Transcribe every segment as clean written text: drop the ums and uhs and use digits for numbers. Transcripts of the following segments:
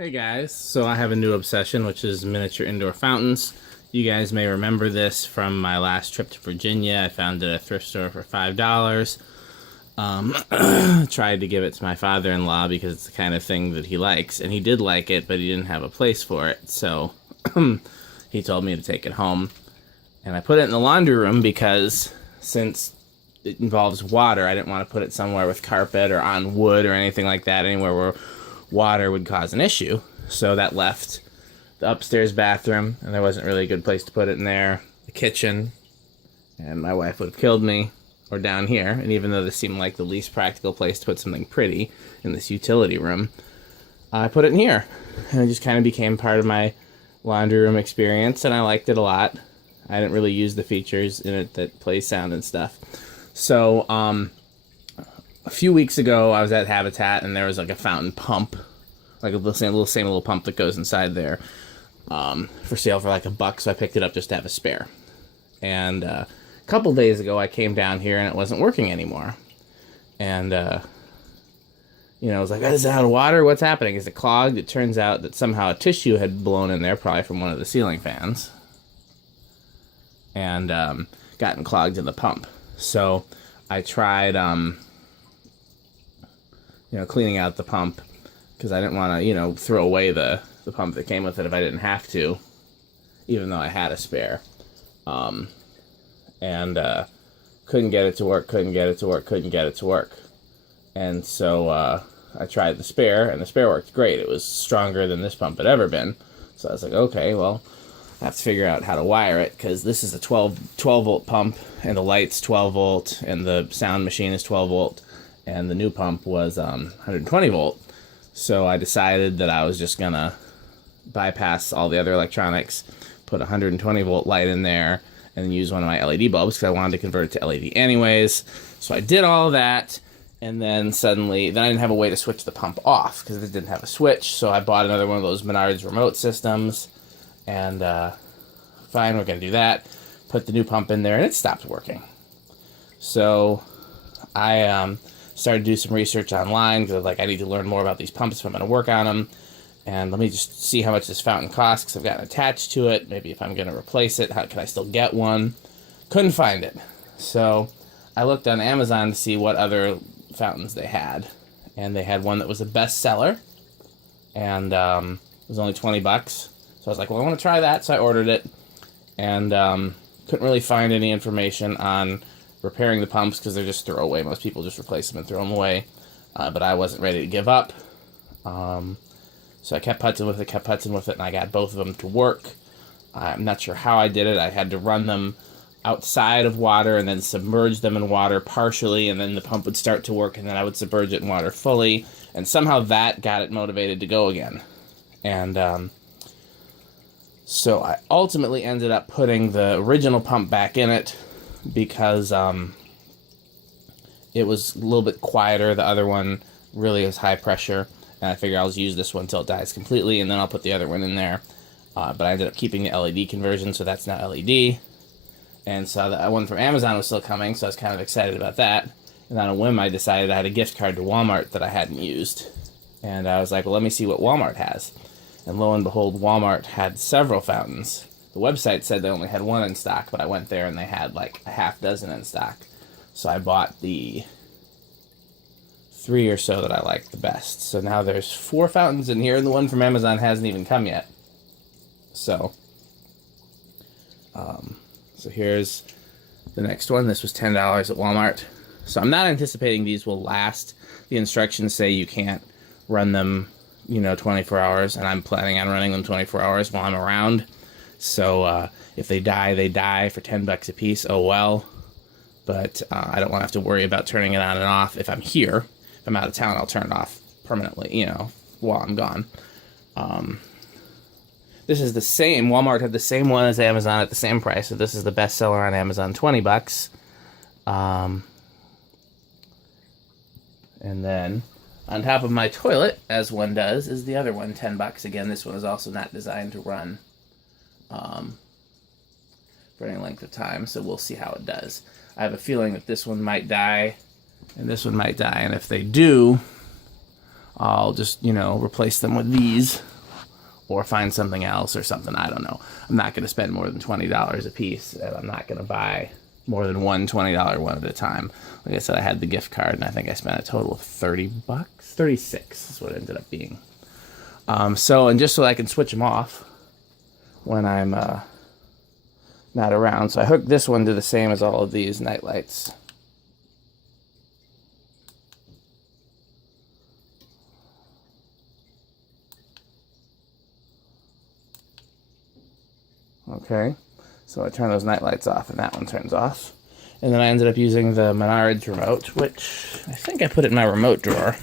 Hey guys, so I have a new obsession, which is miniature indoor fountains. You guys may remember this from my last trip to Virginia. I found it at a thrift store for $5. Tried to give it to my father-in-law because it's the kind of thing that he likes, and he did like it, but he didn't have a place for it, so he told me to take it home. And I put it in the laundry room because since it involves water, I didn't want to put it somewhere with carpet or on wood or anything like that, anywhere where water would cause an issue. So that left the upstairs bathroom, and there wasn't really a good place to put it in there. The kitchen, and my wife would have killed me, or down here. And even though this seemed like the least practical place to put something pretty in this utility room, I put it in here. And it just kind of became part of my laundry room experience, and I liked it a lot. I didn't really use the features in it that play sound and stuff. So, a few weeks ago, I was at Habitat, and there was like a fountain pump, like a same little pump that goes inside there, for sale for like $1. So I picked it up just to have a spare. And a couple days ago, I came down here, and it wasn't working anymore. And I was like, is it out of water? What's happening? Is it clogged? It turns out that somehow a tissue had blown in there, probably from one of the ceiling fans, and gotten clogged in the pump. So I tried cleaning out the pump, because I didn't want to, throw away the pump that came with it if I didn't have to, even though I had a spare. And couldn't get it to work. And so I tried the spare, and the spare worked great. It was stronger than this pump had ever been. So I was like, okay, well, I have to figure out how to wire it, because this is a 12 volt pump, and the light's 12 volt, and the sound machine is 12 volt. And the new pump was 120 volt. So I decided that I was just going to bypass all the other electronics, put a 120 volt light in there, and use one of my LED bulbs, because I wanted to convert it to LED anyways. So I did all that, and then I didn't have a way to switch the pump off, because it didn't have a switch. So I bought another one of those Menards remote systems, and fine, we're going to do that. Put the new pump in there, and it stopped working. So I started to do some research online, because I need to learn more about these pumps if I'm going to work on them. And let me just see how much this fountain costs, because I've gotten attached to it. Maybe if I'm going to replace it, how can I still get one? Couldn't find it. So I looked on Amazon to see what other fountains they had. And they had one that was a bestseller, and it was only $20. So I was like, well, I want to try that. So I ordered it, and couldn't really find any information on repairing the pumps, because they're just throwaway. Most people just replace them and throw them away. But I wasn't ready to give up. So I kept putzing with it, and I got both of them to work. I'm not sure how I did it. I had to run them outside of water and then submerge them in water partially, and then the pump would start to work, and then I would submerge it in water fully. And somehow that got it motivated to go again. And so I ultimately ended up putting the original pump back in it, because it was a little bit quieter. The other one really is high pressure, and I figure I'll just use this one until it dies completely, and then I'll put the other one in there. But I ended up keeping the LED conversion, so that's now LED. And so the one from Amazon was still coming, so I was kind of excited about that. And on a whim, I decided I had a gift card to Walmart that I hadn't used. And I was like, well, let me see what Walmart has. And lo and behold, Walmart had several fountains. The website said they only had one in stock, but I went there and they had like a half dozen in stock. So I bought the 3 or so that I liked the best. So now there's 4 fountains in here, and the one from Amazon hasn't even come yet. So here's the next one. This was $10 at Walmart. So I'm not anticipating these will last. The instructions say you can't run them, 24 hours, and I'm planning on running them 24 hours while I'm around. So if they die, they die for $10 a piece. Oh well. But I don't want to have to worry about turning it on and off if I'm here. If I'm out of town, I'll turn it off permanently, while I'm gone. This is the same. Walmart had the same one as Amazon at the same price. So this is the bestseller on Amazon, $20. And then on top of my toilet, as one does, is the other one, $10. Again, this one is also not designed to run for any length of time, so we'll see how it does. I have a feeling that this one might die, and this one might die, and if they do, I'll just, you know, replace them with these or find something else or something. I don't know. I'm not going to spend more than $20 a piece, and I'm not going to buy more than one $20 one at a time. Like I said, I had the gift card, and I think I spent a total of $30. 36 is what it ended up being. So, and just so I can switch them off when I'm not around. So I hooked this one to the same as all of these night lights. Okay, so I turn those night lights off, and that one turns off. And then I ended up using the Menards remote, which I think I put it in my remote drawer.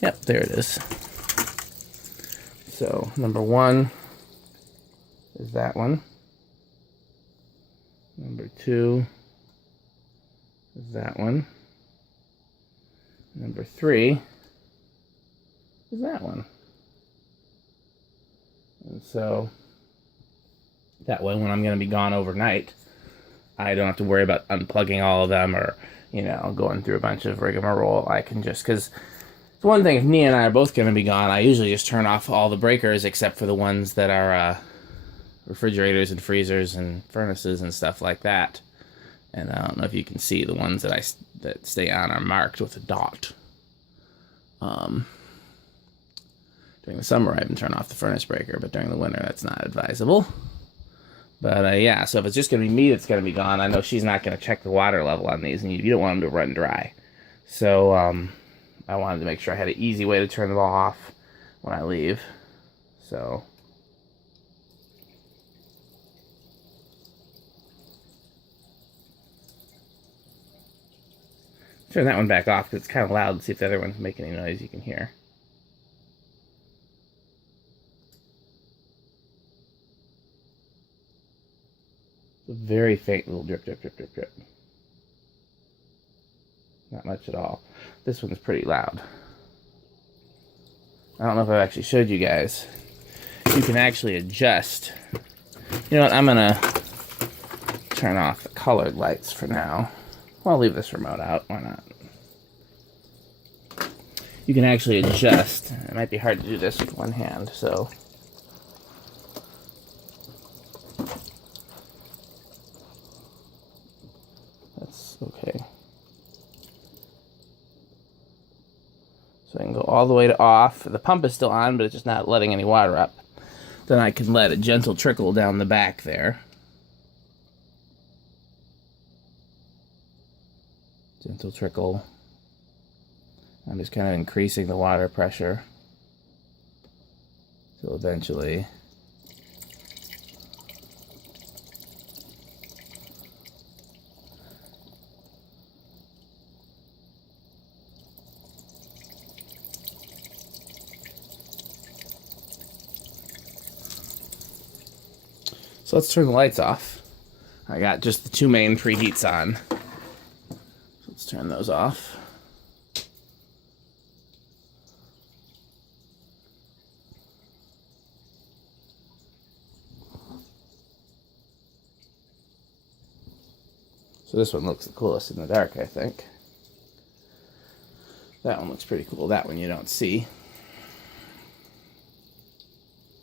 Yep, there it is. So, number one is that one. Number two is that one. Number three is that one. And so, that way when I'm going to be gone overnight, I don't have to worry about unplugging all of them or, you know, going through a bunch of rigmarole. I can just, because it's one thing, if Nia and I are both going to be gone, I usually just turn off all the breakers except for the ones that are refrigerators and freezers and furnaces and stuff like that. And I don't know if you can see, the ones that stay on are marked with a dot. During the summer, I even turn off the furnace breaker, but during the winter, that's not advisable. But yeah, so if it's just going to be me that's going to be gone, I know she's not going to check the water level on these, and you don't want them to run dry. So I wanted to make sure I had an easy way to turn them all off when I leave. So turn that one back off because it's kind of loud. Let's see if the other one's making any noise you can hear. A very faint little drip, drip, drip, drip, drip. Not much at all. This one's pretty loud. I don't know if I've actually showed you guys. You can actually adjust. You know what? I'm going to turn off the colored lights for now. Well, I'll leave this remote out. Why not? You can actually adjust. It might be hard to do this with one hand, so okay. So I can go all the way to off. The pump is still on, but it's just not letting any water up. Then I can let a gentle trickle down the back there. Gentle trickle. I'm just kind of increasing the water pressure till eventually so let's turn the lights off. I got just the two main preheats on. So let's turn those off. So this one looks the coolest in the dark, I think. That one looks pretty cool. That one you don't see.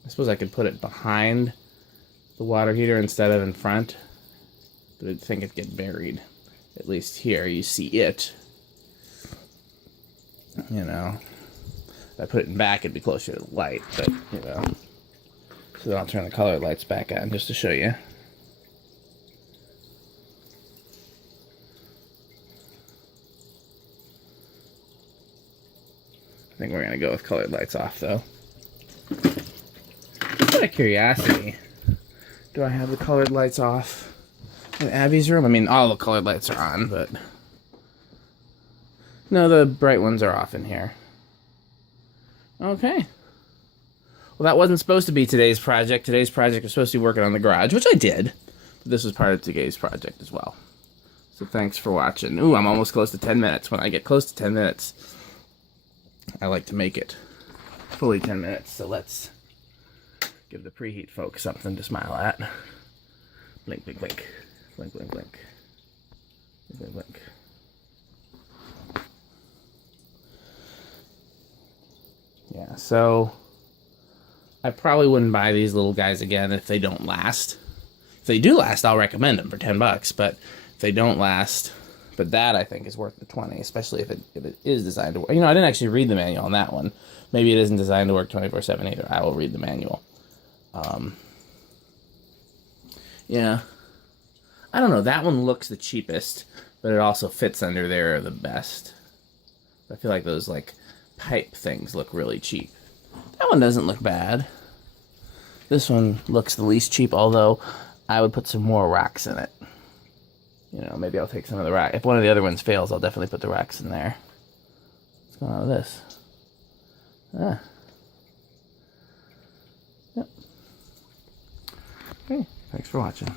I suppose I could put it behind the water heater instead of in front, but I think it'd get buried. At least here you see it. You know, if I put it in back, it'd be closer to the light, but you know. So then I'll turn the colored lights back on just to show you. I think we're going to go with colored lights off, though. Just out of curiosity, do I have the colored lights off in Abby's room? I mean, all the colored lights are on, but no, the bright ones are off in here. Okay. Well, that wasn't supposed to be today's project. Today's project was supposed to be working on the garage, which I did. But this was part of today's project as well. So thanks for watching. Ooh, I'm almost close to 10 minutes. When I get close to 10 minutes, I like to make it fully 10 minutes. So let's give the preheat folks something to smile at. Blink, blink, blink. Blink, blink, blink. Blink, blink, blink. Yeah, so I probably wouldn't buy these little guys again if they don't last. If they do last, I'll recommend them for $10, but if they don't last, but that I think is worth the 20, especially if it is designed to work. You know, I didn't actually read the manual on that one. Maybe it isn't designed to work 24/7 either. I will read the manual. Yeah. I don't know. That one looks the cheapest, but it also fits under there the best. I feel like those like pipe things look really cheap. That one doesn't look bad. This one looks the least cheap, although I would put some more racks in it. You know, maybe I'll take some of the rack. If one of the other ones fails, I'll definitely put the racks in there. What's going on with this? Ah. Yep. Okay, thanks for watching.